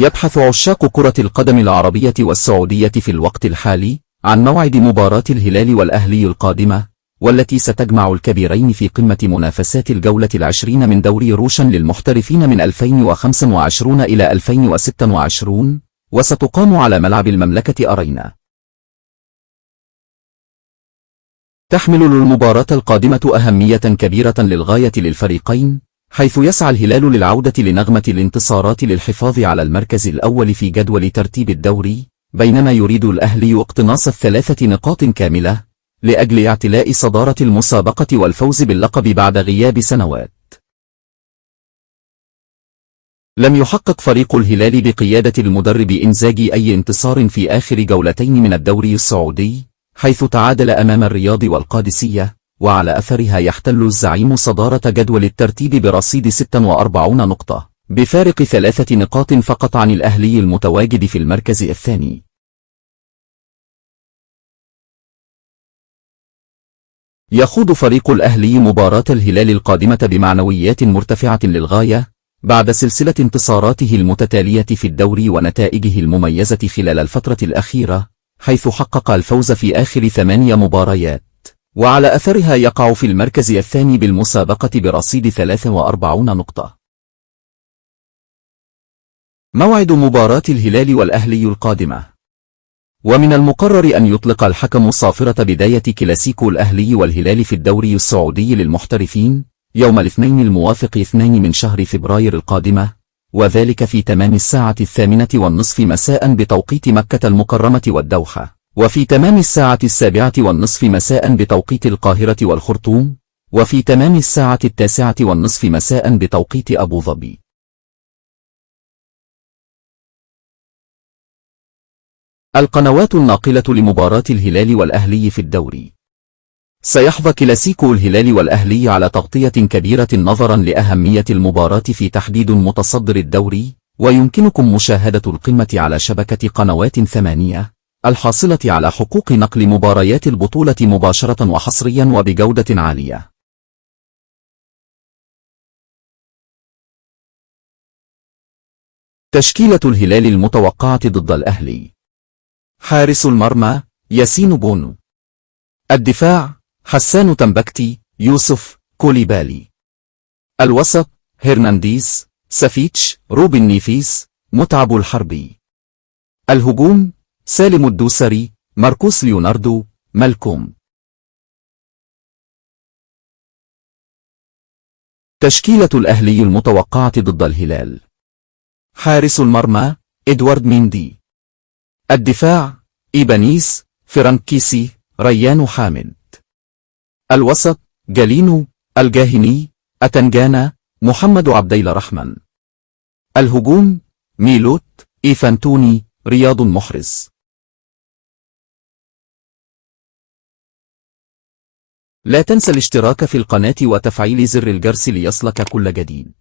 يبحث عشاق كرة القدم العربية والسعودية في الوقت الحالي عن موعد مباراة الهلال والأهلي القادمة، والتي ستجمع الكبيرين في قمة منافسات الجولة العشرين من دوري روشن للمحترفين من 2025 إلى 2026، وستقام على ملعب المملكة أرينا. تحمل المباراة القادمة أهمية كبيرة للغاية للفريقين، حيث يسعى الهلال للعودة لنغمة الانتصارات للحفاظ على المركز الأول في جدول ترتيب الدوري، بينما يريد الأهلي اقتناص ال3 نقاط كاملة لأجل اعتلاء صدارة المسابقة والفوز باللقب بعد غياب سنوات. لم يحقق فريق الهلال بقيادة المدرب إنزاجي أي انتصار في آخر جولتين من الدوري السعودي، حيث تعادل أمام الرياض والقادسية، وعلى أثرها يحتل الزعيم صدارة جدول الترتيب برصيد 46 نقطة، بفارق 3 نقاط فقط عن الأهلي المتواجد في المركز الثاني. يخوض فريق الأهلي مباراة الهلال القادمة بمعنويات مرتفعة للغاية، بعد سلسلة انتصاراته المتتالية في الدوري ونتائجه المميزة خلال الفترة الأخيرة، حيث حقق الفوز في آخر 8 مباريات، وعلى أثرها يقع في المركز الثاني بالمسابقة برصيد 43 نقطة. موعد مباراة الهلال والأهلي القادمة. ومن المقرر أن يطلق الحكم صافرة بداية كلاسيكو الأهلي والهلال في الدوري السعودي للمحترفين يوم الاثنين الموافق 2 من شهر فبراير القادمة، وذلك في تمام الساعة 8:30 مساء بتوقيت مكة المكرمة والدوحة، وفي تمام الساعة 7:30 مساء بتوقيت القاهرة والخرطوم، وفي تمام الساعة 9:30 مساء بتوقيت أبو ظبي. القنوات الناقلة لمباراة الهلال والأهلي في الدوري. سيحظى كلاسيكو الهلال والأهلي على تغطية كبيرة نظرا لأهمية المباراة في تحديد متصدر الدوري، ويمكنكم مشاهدة القمة على شبكة قنوات 8 الحاصلة على حقوق نقل مباريات البطولة مباشرة وحصريا وبجودة عالية. تشكيلة الهلال المتوقعة ضد الأهلي: حارس المرمى ياسين بونو. الدفاع: حسان تنبكتي، يوسف كوليبالي. الوسط: هرنانديز، سافيتش، روبن نيفيس، متعب الحربي. الهجوم: سالم الدوسري، ماركوس ليوناردو، مالكوم. تشكيلة الأهلي المتوقعة ضد الهلال: حارس المرمى إدوارد ميندي. الدفاع: إيبانيس، فرانكيسي، ريان حامد. الوسط: جالينو، الجاهني، أتنجانا، محمد عبدي الرحمن. الهجوم: ميلوت، إيفانتوني، رياض محرز. لا تنسى الاشتراك في القناة وتفعيل زر الجرس ليصلك كل جديد.